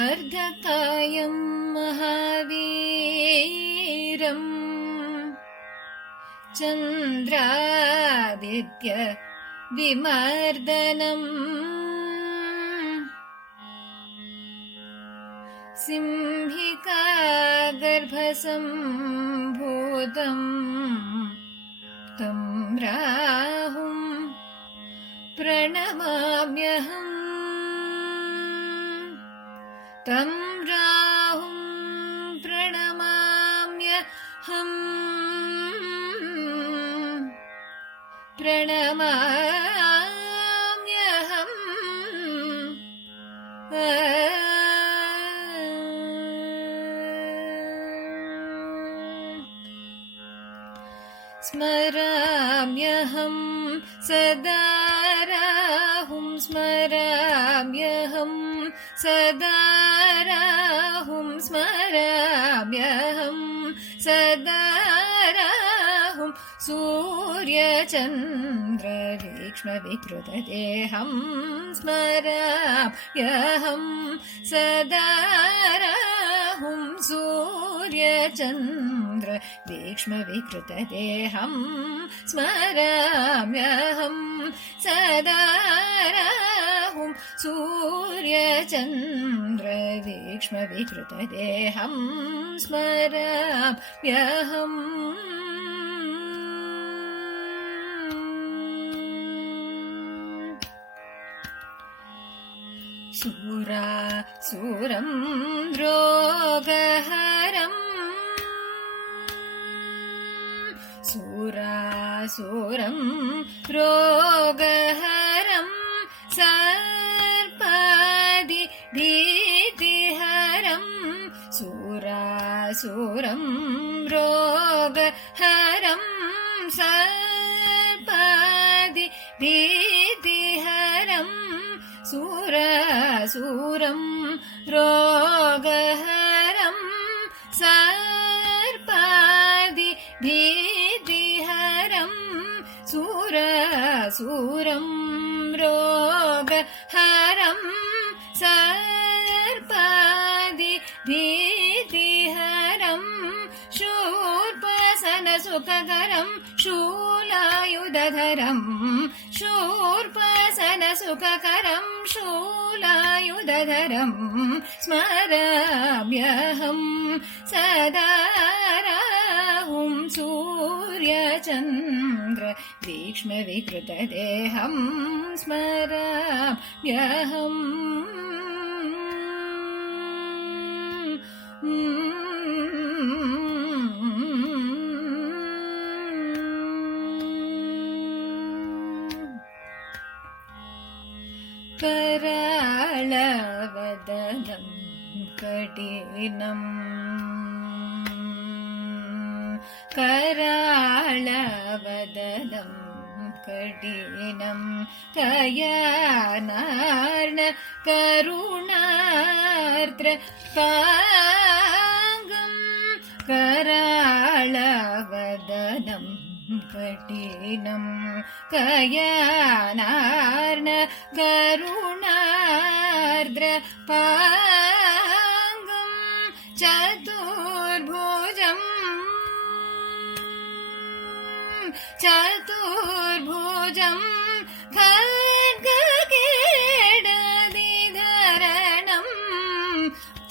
अर्धकायं महावीरम् चन्द्रादित्य विमर्दनम् सिंहिका गर्भसम्भूतम् तं राहुं प्रणमाम्यहम् तं राहुं प्रणमाम्यहम् प्रणमाम्यहम् स्मराम्यहं सदा राहुं स्मराम्यहं सदा राहुं स्मराम्यहं सदा राहुं सूर्यचन्द्रवीक्ष्णविकृतदेहं स्मराम्यहं सदा राहुं सूर्यचन्द्रवीक्ष्णविकृतदेहं स्मराम्यहं सदा राहुं सूर्यचन्द्रवीक्ष्णविकृतदेहं स्मराम्यहम् सुरासुरं रोगहरम् सुरासुरं रोगहरं सर्पादिभीतिहरं सुरासुरं रोगहरं सर्पादिभीतिहरं सुरासुरं रोगहरं सर्पादिभीतिहरं सुरासुरं रोगहरं सर्पादिभीतिहरं शूर्पसनसुखकरं शूलायुधधरं शूर्पसनसुखकरं शूलायुधधरं स्मराम्यहं सदा राहुं सूर्यचन्द्रवीक्ष्णविकृतदेहं स्मराम्यहम् कराळवदनं कठिनम् कराळवदनं कठिनं कयानार्न करुणार्द्र पाङ्गं कराळवदनं कठिनं कयानार्न करुणार्द्र पाङ्गं चतुर्भुजम् चतुर्भुजं खड्गखेडदिधरणं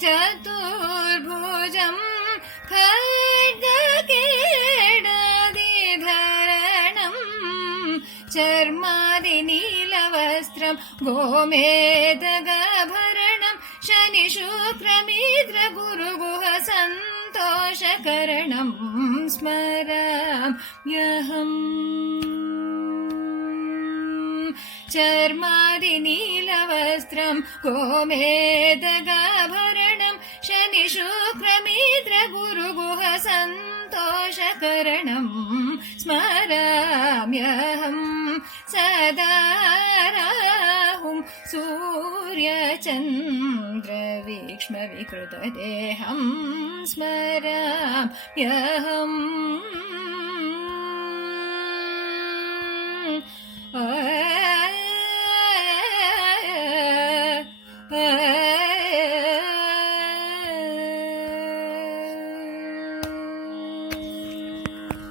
चतुर्भुजं खड्गखेडदिधरणं चर्मादिनीलवस्त्रं गोमेदगाभरणं शनिशुक्रमिन्द्रगुरुगुह सन्तोषकरणं स्मराम्यहम् चर्मादिनीलवस्त्रं गोमेदगाभरणं शनिशुक्रमिन्द्रगुरुगुह सन्तोषकरणं स्मराम्यहं सदा राहुं सूर्यचन्द्रवीक्ष्णविकृतदेहं स्मराम्यहम्